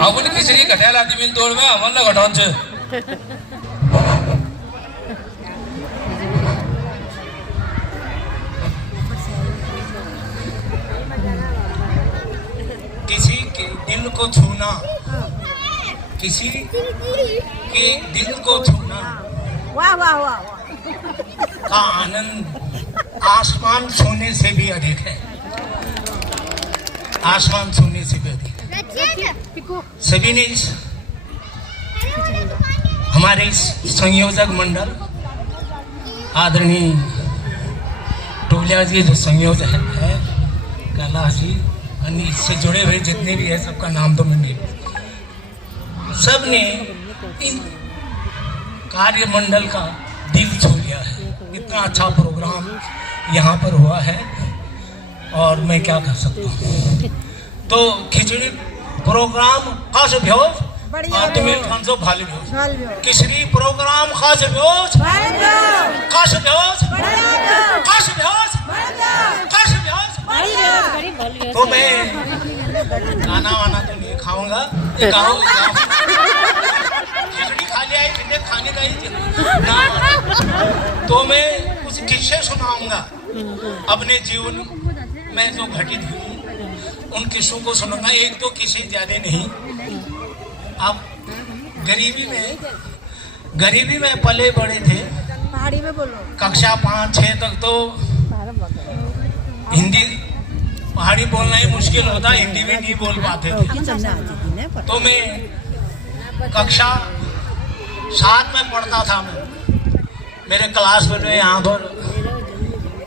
आपण खिचडी घट्याला आधी मी तोड में आम्हाला घटावच किसी के दिल को छूना, किसी के दिल को छूना वाह वाह वाह का आनंद आसमान छूने से भी अधिक है। आसमान छूने से भी अधिक। सभी ने हमारे इस संयोजक मंडल आदरणीय टोलिया जी जो संयोजक है, कैलाश जी, अन्य इससे जुड़े हुए जितने भी है सबका नाम तो मैं नहीं, सब ने इन कार्यमंडल का दिल छू लिया है। इतना अच्छा प्रोग्राम यहाँ पर हुआ है और मैं क्या कर सकता हूँ। तो खिचड़ी प्रोग्राम खास भ्योज और तुम्हें खांसो भाल भ्योज किसरी प्रोग्राम खास भ्योज खास भ्योज खास भ्योज खास भ्योज। तो मैं खाना वाना तो नहीं खाऊंगा, खिचड़ी खा लिया है, जिन्हें खाने का ही ना, तो मैं कुछ किस्से सुनाऊंगा अपने जीवन में जो घटित हुई, उन किस्सों को सुनूंगा। एक दो किस्से ज्यादा नहीं। अब गरीबी में पले बड़े थे। पहाड़ी में बोलो। कक्षा 5-6 तक तो हिंदी पहाड़ी बोलना ही मुश्किल होता, हिंदी भी नहीं बोल पाते थे। तो मैं कक्षा 7 में पढ़ता था। मैं मेरे क्लास में जो यहाँ पर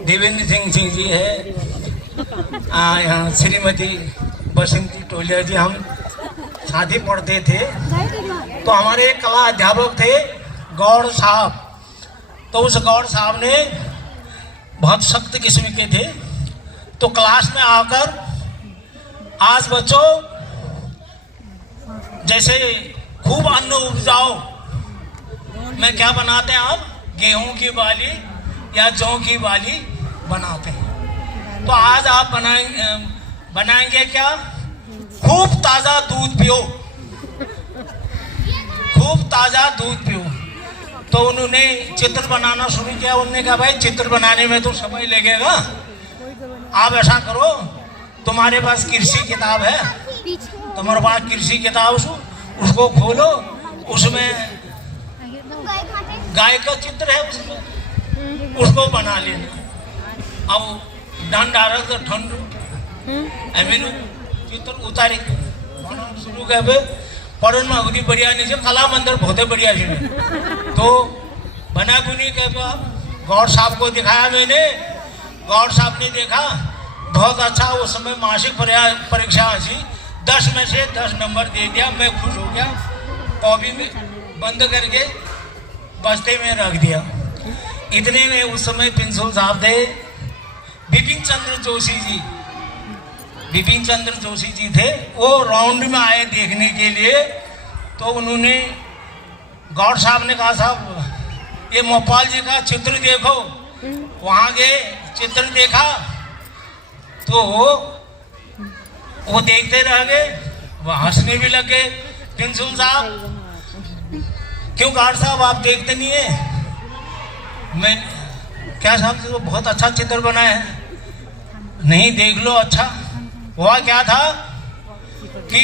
देवेंद्र सिंह जी है, यहाँ श्रीमती बसंती टोलिया जी, हम साथ ही पढ़ते थे। तो हमारे एक कला अध्यापक थे गौड़ साहब। तो उस गौड़ साहब ने बहुत सख्त किस्म के थे। तो क्लास में आकर, आज बच्चों जैसे खूब अन्न उपजाओ, मैं क्या बनाते हैं आप, गेहूं की बाली या जौ की बाली बनाते हैं। तो आज आप बनाएंगे क्या, खूब ताजा दूध पियो, खूब ताजा दूध पियो। तो उन्होंने चित्र बनाना शुरू किया। उन्होंने कहा भाई चित्र बनाने में तो समय लगेगा, आप ऐसा करो, तुम्हारे पास कृषि किताब है, तुम्हारे पास कृषि किताब उसको खोलो, उसमें गाय का चित्र है, उसमें उसको बना लेना। अब डंड आ रहा था, ठंड चित्र उतारे शुरू कर पढ़न में अगदी बढ़िया नहीं, कला मंदिर बहुत बढ़िया है। तो बना बुनी के गौड़ साहब को दिखाया मैंने। गौड़ साहब ने देखा बहुत अच्छा। उस समय मासिक परीक्षा थी, 10 में से 10 नंबर दे दिया। मैं खुश हो गया, कॉपी में बंद करके बस्ते में रख दिया। इतने में उस समय प्रिंसिपल साहब थे बिपिन चंद्र जोशी जी। बिपिन चंद्र जोशी जी थे, वो राउंड में आए देखने के लिए। तो उन्होंने गौड़ साहब ने कहा साहब ये मोपाल जी का चित्र देखो। वहाँ गए, चित्र देखा तो वो देखते रह गए, वो हंसने भी लगे। प्रिंसिपल साहब, क्यों गौड़ साहब आप देखते नहीं है? मैं क्या साहब वो बहुत अच्छा चित्र बनाया है। नहीं देख लो। अच्छा हुआ क्या था कि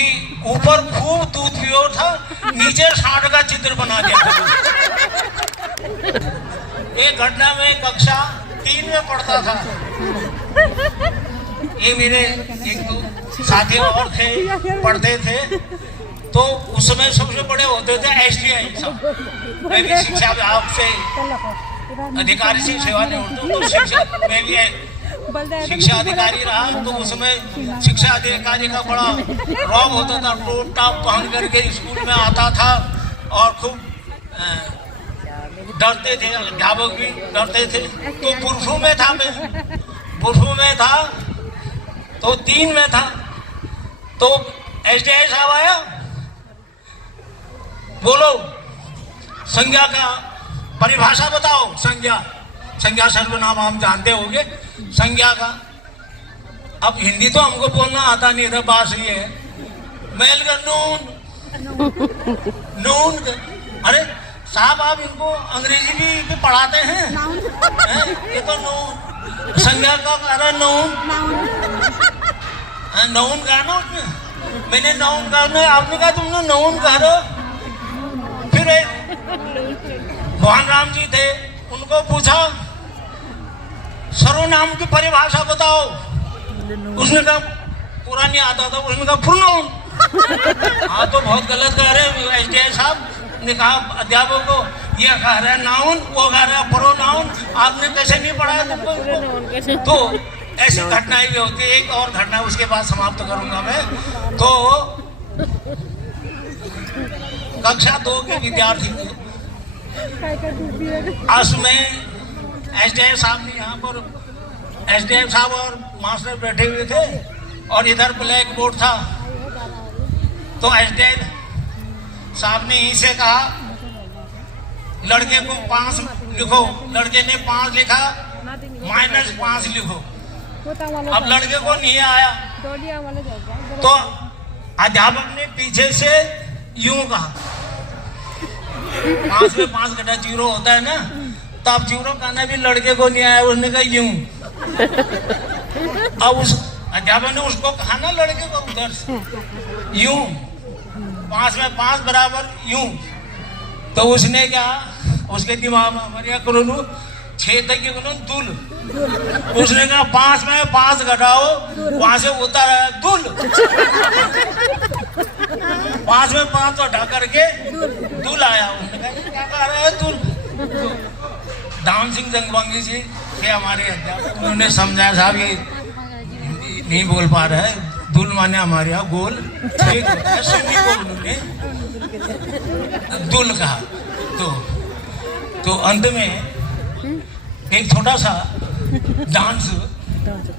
ऊपर खूब दूध पियो था, नीचे सांड का चित्र बना दिया था। एक घटना में कक्षा 3 में पढ़ता था। ये मेरे एक दो साथी और थे, पढ़ते थे। तो उस समय सबसे बड़े होते थे SDI साहब। मैं भी शिक्षा विभाग से अधिकारी से सेवा नहीं होता, तो शिक्षा मैं भी शिक्षा अधिकारी रहा। तो उसमें शिक्षा अधिकारी का बड़ा रौब होता था, टोप टाप पहन करके स्कूल में आता था और खूब डरते थे, अध्यापक भी डरते थे। तो बुरफू में था, मैं बुरफू में था, तो 3 में था। तो SDI साहब आया, बोलो संज्ञा का परिभाषा बताओ। संज्ञा सर्वनाम हम जानते होंगे, संज्ञा का। अब हिंदी तो हमको बोलना आता नहीं था, बात ये है। मैल का नून नून। अरे साहब आप इनको अंग्रेजी भी पढ़ाते हैं? ये तो नून संज्ञा का कारण नून। नून कहा ना उसने, मैंने नून कहा ना, आपने कहा तुमने नून कहा रहे हो। फिर भगवान राम जी थे, उनको पूछा सर्वनाम की परिभाषा बताओ। उसने कहा पूरा नहीं आता था, उसने कहा प्रोनाउन। हाँ तो बहुत गलत कह रहे हैं एसडीआई साहब ने कहा अध्यापक को, ये कह रहे हैं नाउन, वो कह रहे हैं प्रोनाउन, आपने कैसे नहीं पढ़ाया तुमको? तो ऐसी घटनाएं भी होती है। एक और घटना उसके बाद समाप्त करूंगा मैं। तो कक्षा 2 के विद्यार्थी थे, आज में एसडीआई साहब ने यहाँ पर एसडीआई साहब और मास्टर बैठे हुए थे और इधर ब्लैक बोर्ड था। तो एसडीआई साहब ने यहीं से कहा लड़के को 5 लिखो। लड़के ने 5 लिखा, -5 लिखो। अब लड़के को नहीं आया तो अध्यापक ने पीछे से यूं कहा, 5 में 5 घटा 0 होता है ना, तो अब 0 कहना भी लड़के को नहीं आया। उसने कहा यूं। अब उस अध्यापक ने उसको कहा ना लड़के को उधर से यूं, 5 में 5 बराबर यूं। तो उसने क्या, उसके दिमाग में हमारे करो 6 तक दुल। उसने कहा 5 में 5 घटाओ, वहां से उतर आया दुल। 5 में 5 घटा करके दुल आया। उसने कहा क्या कह रहा है दुल? दाम सिंह जंगबंगी जी थे हमारे अध्यापक, उन्होंने समझाया साहब ये हिंदी नहीं बोल पा रहा है, दुल माने हमारे यहाँ गोल, ठीक होता है, सुन्नी को उन्होंने दुल कहा। तो अंत में एक छोटा सा डांस,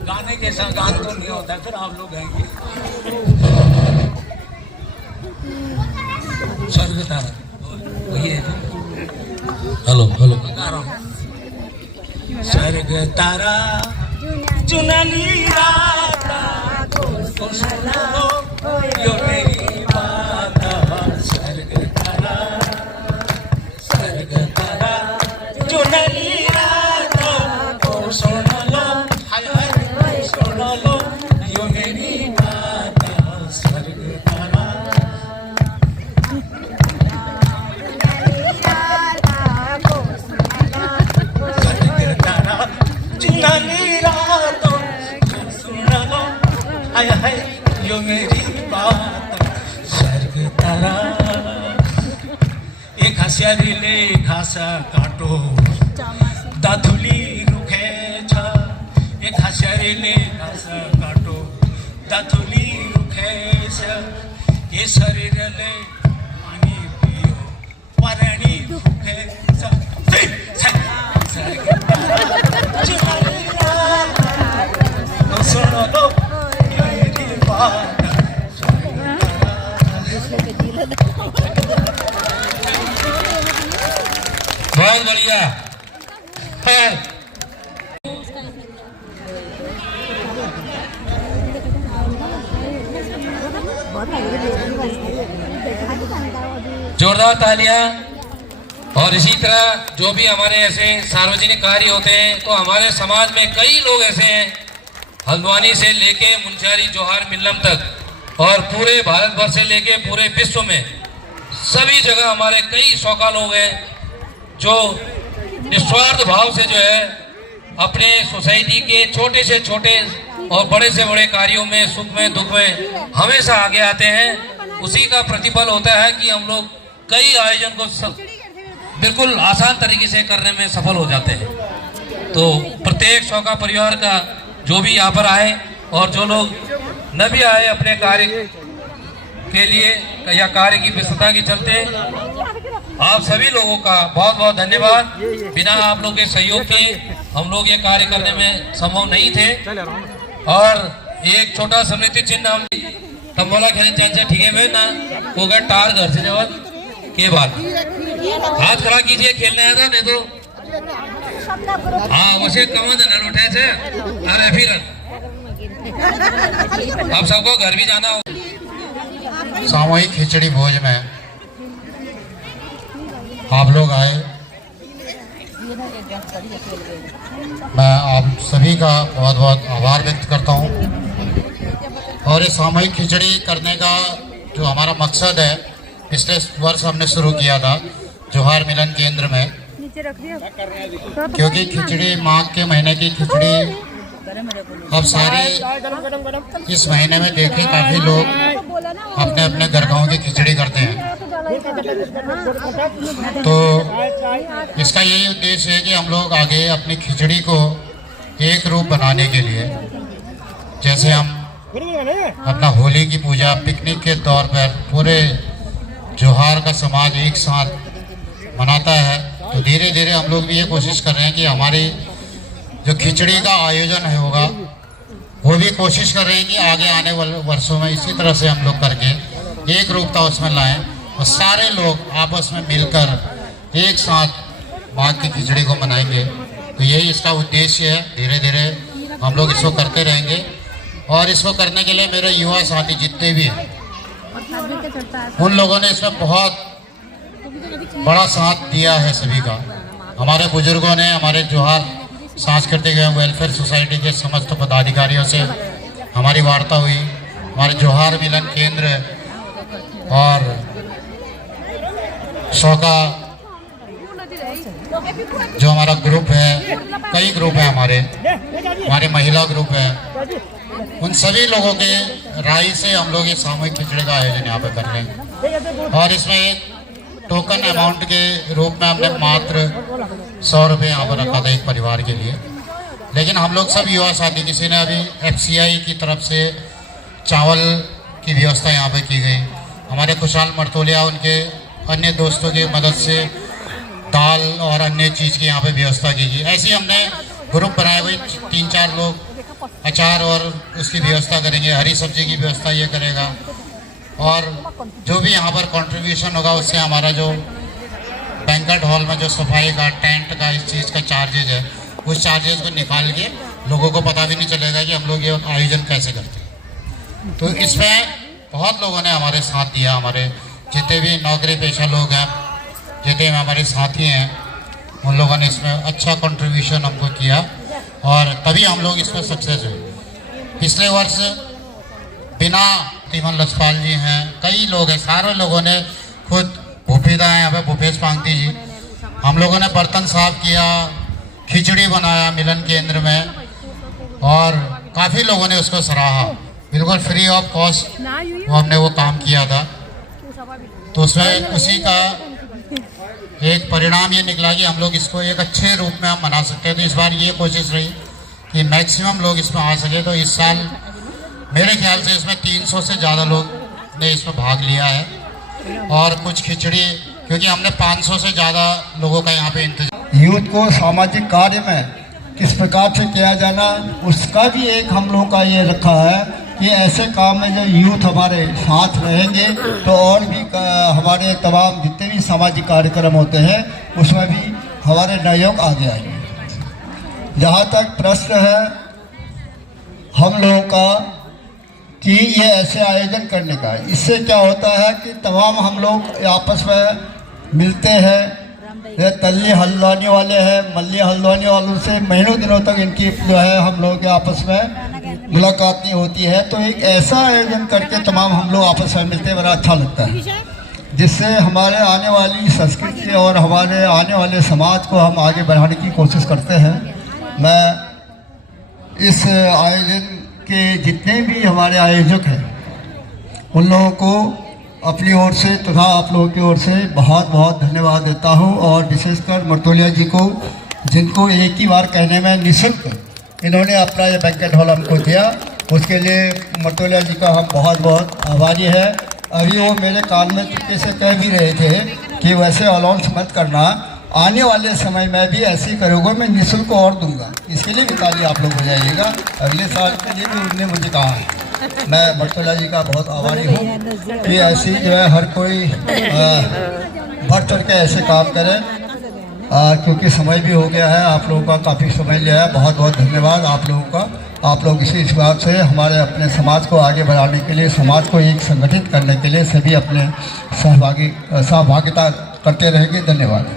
गाने के साथ गान तो नहीं होता, फिर आप लोग गाएंगे। स्वर्ग तारा वही है। हेलो हेलो गा रहा हूँ। स्वर्ग तारा चुनली रात को सुनो यो मेरी बात। स्वर्ग तारा चुनली रात को सुन लो, सुन लो यो मेरी बात। स्वर्ग तारा चुनली रातों सुन लो, हाय हाय यो मेरी बात। स्वर्ग तारा एक हसियारीले घाँस काटो दाथुली रुखे छ। एक हसियारीले घाँस काटो दाथुली रुखे छ। ये शरीरले पानी पियो पानी रुखे छ। सुन लो मेरी बात। बहुत बढ़िया। जोरदार तालियां। और इसी तरह जो भी हमारे ऐसे सार्वजनिक कार्य होते हैं, तो हमारे समाज में कई लोग ऐसे हैं, हल्द्वानी से लेके मुंशियारी जोहार मिल्लम तक और पूरे भारतवर्ष से लेके पूरे विश्व में सभी जगह हमारे कई शौका लोग हैं जो निस्वार्थ भाव से जो है अपने सोसाइटी के छोटे से छोटे और बड़े से बड़े कार्यों में, सुख में दुख में हमेशा आगे आते हैं। उसी का प्रतिफल होता है कि हम लोग कई आयोजन को बिल्कुल आसान तरीके से करने में सफल हो जाते हैं। तो प्रत्येक शौका परिवार का जो भी यहाँ पर आए और जो लोग न भी आए अपने कार्य के लिए या कार्य की व्यस्तता के चलते, आप सभी लोगों का बहुत बहुत धन्यवाद। बिना आप लोगों के सहयोग के हम लोग ये कार्य करने में संभव नहीं थे। और एक छोटा स्मृति चिन्ह हम तंबोला खेलने चाचा ठीक है भाई ना हो गए टार घर से जब के बाद हाथ खड़ा कीजिए, खेलने आया था नहीं तो हाँ वैसे कम धन उठे थे। अरे फिर अब सबको घर भी जाना हो। सामूहिक खिचड़ी भोज में आप लोग आए। मैं आप सभी का बहुत बहुत आभार व्यक्त करता हूँ। और इस सामूहिक खिचड़ी करने का जो हमारा मकसद है, पिछले वर्ष हमने शुरू किया था जोहार मिलन केंद्र में, क्योंकि खिचड़ी माघ के महीने की खिचड़ी अब सारे इस महीने में देखे काफी लोग अपने अपने घर गाँव की खिचड़ी करते हैं। तो इसका यही उद्देश्य है कि हम लोग आगे अपनी खिचड़ी को एक रूप बनाने के लिए, जैसे हम अपना होली की पूजा पिकनिक के तौर पर पूरे जोहार का समाज एक साथ मनाता है, तो धीरे धीरे हम लोग भी ये कोशिश कर रहे हैं कि हमारी जो खिचड़ी का आयोजन है होगा, वो भी कोशिश कर रहे हैं कि आगे आने वाले वर्षों में इसी तरह से हम लोग करके एक रूपता उसमें लाएं और सारे लोग आपस में मिलकर एक साथ माघ की खिचड़ी को मनाएंगे। तो यही इसका उद्देश्य है। धीरे धीरे हम लोग इसको करते रहेंगे और इसको करने के लिए मेरे युवा साथी जितने भी हैं, उन लोगों ने इसमें बहुत बड़ा साथ दिया है सभी का। हमारे बुजुर्गों ने, हमारे जोहार सांस्कृतिक एवं वेलफेयर सोसाइटी के समस्त पदाधिकारियों से हमारी वार्ता हुई। हमारे जोहार मिलन केंद्र और शौका जो हमारा ग्रुप है, कई ग्रुप है हमारे महिला ग्रुप है, उन सभी लोगों के राय से हम लोग ये सामूहिक खिचड़ी का आयोजन यहाँ पे कर रहे हैं। और इसमें एक टोकन अमाउंट के रूप में हमने मात्र 100 रुपये यहाँ पर रखा था एक परिवार के लिए। लेकिन हम लोग सब युवा साथी, किसी ने अभी FCI की तरफ से चावल की व्यवस्था यहाँ पे की गई, हमारे खुशहाल मर्तोलिया उनके अन्य दोस्तों की मदद से दाल और अन्य चीज़ की यहाँ पे व्यवस्था की गई। ऐसे हमने ग्रुप बनाए हुए 3-4 लोग अचार और उसकी व्यवस्था करेंगे, हरी सब्जी की व्यवस्था ये करेगा, और जो भी यहाँ पर कंट्रीब्यूशन होगा उससे हमारा जो बैंक्वेट हॉल में जो सफाई का, टेंट का, इस चीज़ का चार्जेज है, उस चार्जेस को निकाल के लोगों को पता भी नहीं चलेगा कि हम लोग ये आयोजन कैसे करते हैं। तो इसमें बहुत लोगों ने हमारे साथ दिया। हमारे जितने भी नौकरी पेशा लोग हैं, जितने भी हमारे साथी हैं, उन लोगों ने इसमें अच्छा कंट्रीब्यूशन हमको किया और तभी हम लोग इसमें सक्सेस हुए। पिछले वर्ष बिना तिमन लजपाल जी हैं, कई लोग हैं, सारे लोगों ने खुद, भूपेदा हैं यहाँ पे, भूपेश पांगती जी, हम लोगों ने बर्तन साफ किया, खिचड़ी बनाया मिलन केंद्र में, और काफ़ी लोगों ने उसको सराहा। बिल्कुल फ्री ऑफ कॉस्ट हमने वो काम किया था। तो उसमें उसी का एक परिणाम ये निकला कि हम लोग इसको एक अच्छे रूप में हम मना सकते हैं। तो इस बार ये कोशिश रही कि मैक्सिमम लोग इसमें आ सके। तो इस साल मेरे ख्याल से इसमें 300 से ज़्यादा लोग ने इसमें भाग लिया है और कुछ खिचड़ी, क्योंकि हमने 500 से ज़्यादा लोगों का यहाँ पे इंतजाम। यूथ को सामाजिक कार्य में किस प्रकार से किया जाना, उसका भी एक हम लोगों का ये रखा है कि ऐसे काम में जो यूथ हमारे साथ रहेंगे तो और भी हमारे तमाम जितने भी सामाजिक कार्यक्रम होते हैं उसमें भी हमारे नवयुवक आगे आएंगे। जहाँ तक प्रश्न है हम लोगों का कि ये ऐसे आयोजन करने का, इससे क्या होता है कि तमाम हम लोग आपस में मिलते हैं। ये तल्ली हल्द्वानी वाले हैं, मल्ली हल्द्वानी वालों से महीनों दिनों तक इनकी जो है हम लोग के आपस में मुलाकात नहीं होती है। तो एक ऐसा आयोजन करके तमाम हम लोग आपस में मिलते हैं, बड़ा अच्छा लगता है, जिससे हमारे आने वाली संस्कृति और हमारे आने वाले समाज को हम आगे बढ़ाने की कोशिश करते हैं। मैं इस आयोजन के जितने भी हमारे आयोजक हैं उन लोगों को अपनी ओर से तथा आप लोगों की ओर से बहुत बहुत धन्यवाद देता हूं, और विशेषकर मर्तोलिया जी को, जिनको एक ही बार कहने में निःशुल्क इन्होंने अपना ये बैंक्वेट हॉल हमको दिया, उसके लिए मर्तोलिया जी का हम बहुत बहुत आभारी है। अभी वो मेरे कान में चुपके से कह भी रहे थे कि वैसे अनाउंस मत करना, आने वाले समय में भी ऐसे ही करोगे, मैं निःशुल्क और दूंगा। इसके लिए भी ताली आप लोग बजाइएगा, अगले साल के लिए भी उन्होंने मुझे कहा है। मैं मर्तोलिया जी का बहुत आभारी हूँ कि ऐसी जो है हर कोई बढ़ चढ़ के ऐसे काम करे। क्योंकि समय भी हो गया है, आप लोगों का काफ़ी समय लिया है। बहुत बहुत धन्यवाद आप लोगों का। आप लोग इसी हिसाब से हमारे अपने समाज को आगे बढ़ाने के लिए, समाज को एक संगठित करने के लिए सभी अपने सहभागिता करते रहेंगे। धन्यवाद।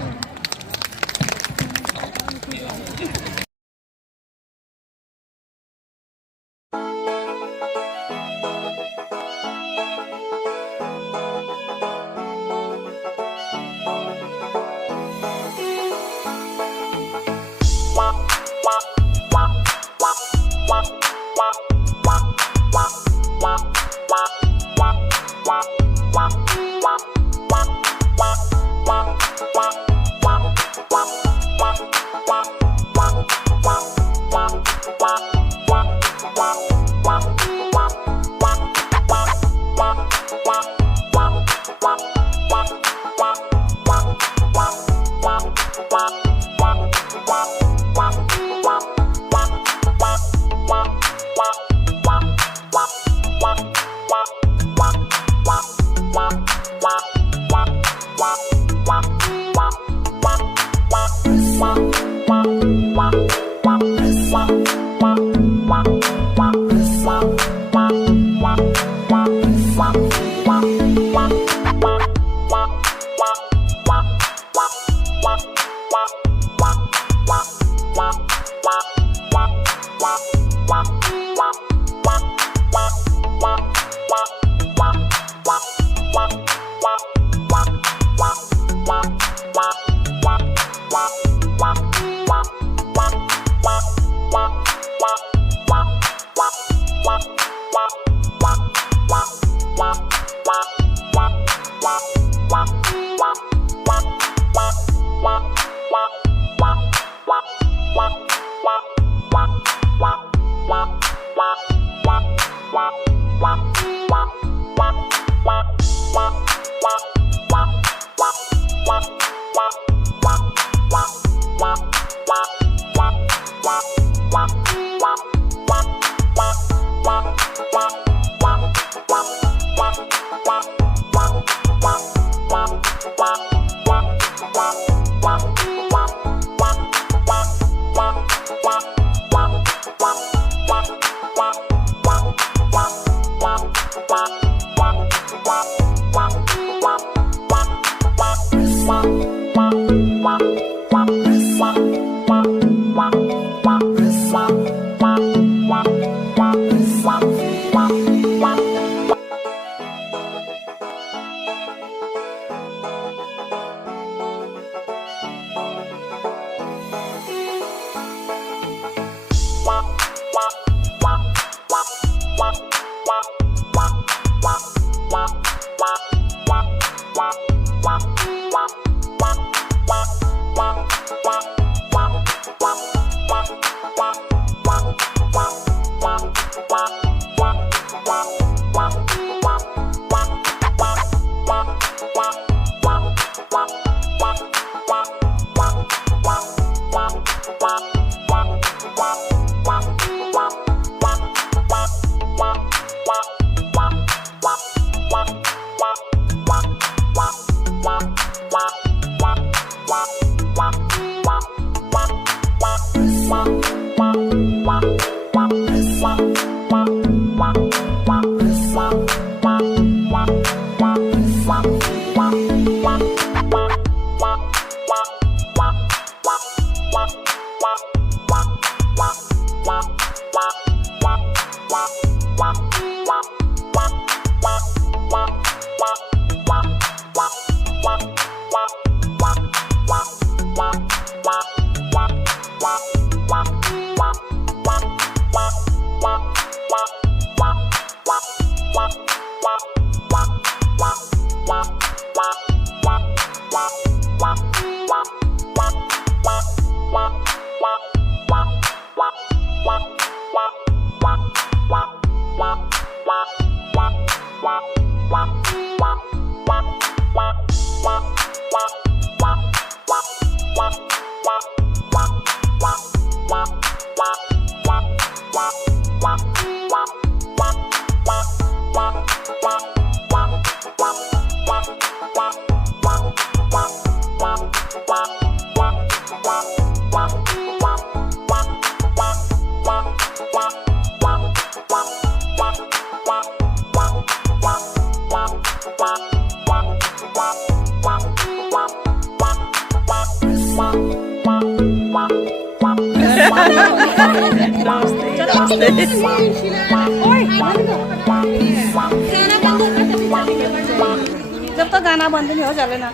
जब तक गाना बंद नहीं हो चले ना।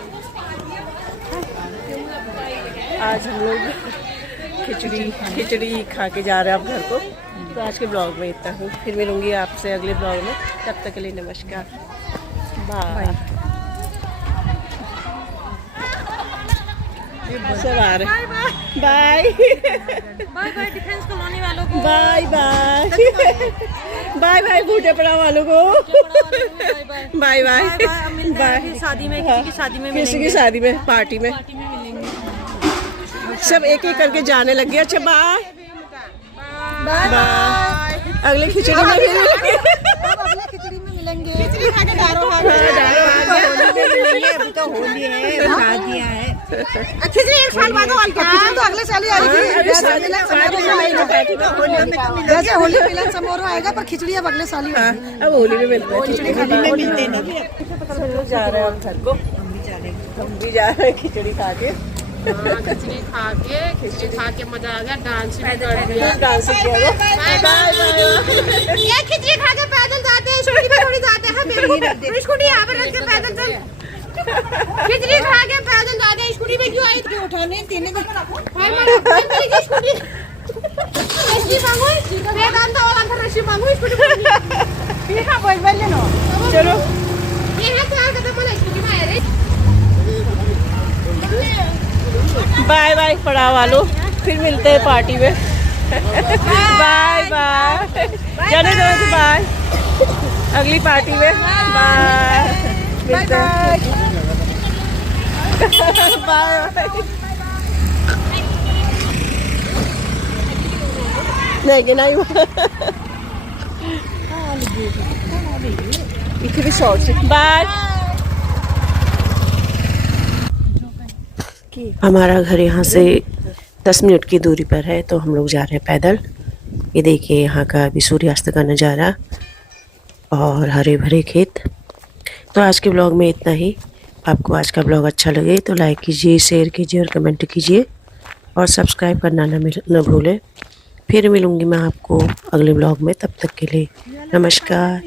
आज हम लोग खिचड़ी खा के जा रहे हैं अब घर को। तो आज के ब्लॉग में इतना हूँ, फिर मिलूंगी आपसे अगले ब्लॉग में। तब तक के लिए नमस्कार, बाय। सब आ रहे हैं, bye bye bye defence colony वालों को, बाय बाय बाय बाय बूढ़े पड़ा वालों को, बाय बाय बाय। शादी में किसी की शादी में किसी की शादी में पार्टी में सब एक एक करके जाने लग गए। अच्छा बाय बाय, अगले खिचड़ी में मिलेंगे। अगले खिचड़ी में मिलेंगे। खिचड़ी खा के डारो होली है, शादियां है। खिचड़ी एक साल बाद और खिचड़ी तो अगले साल ही आएगी। जैसे होली मिलन समारोह आएगा पर खिचड़ी अब अगले साल ही होगी। अब होली में मिलते हैं, खिचड़ी खाने में मिलते हैं ना। सब लोग जा रहे हैं अब घर को, हम भी जा रहे हैं खिचड़ी खा के। खिचड़ी खा के मजा आ गया। डांस भी कर दिया, डांस किया। Bye bye. ये खिचड़ी खा के पैदल जाते हैं, स्कूटी पे थोड़ी जाते हैं। स्कूटी यहाँ पे रख के पैदल चल। खिचड़ी खा के पैदल जाते हैं, स्कूटी पे क्यों आई? उठाने तीन स्कूटी रस्सी मांगो, वेदांत और अंदर रस्सी मांगो, स्कूटी ठीक है बोल लेनो। चलो ये है चार कदम वाला स्कूटी में है रे। बाय बाय पड़ा वालों, फिर मिलते हैं पार्टी में। बाय बाय, जाने दो बाय, अगली पार्टी में बाय, मिलते हैं। Bye bye. नहीं इतनी शॉर्ट बाय। हमारा घर यहाँ से 10 मिनट की दूरी पर है, तो हम लोग जा रहे हैं पैदल। ये देखिए यहाँ का अभी सूर्यास्त का नज़ारा और हरे भरे खेत। तो आज के ब्लॉग में इतना ही। आपको आज का ब्लॉग अच्छा लगे तो लाइक कीजिए, शेयर कीजिए और कमेंट कीजिए और सब्सक्राइब करना न भूलें। फिर मिलूँगी मैं आपको अगले ब्लॉग में, तब तक के लिए नमस्कार।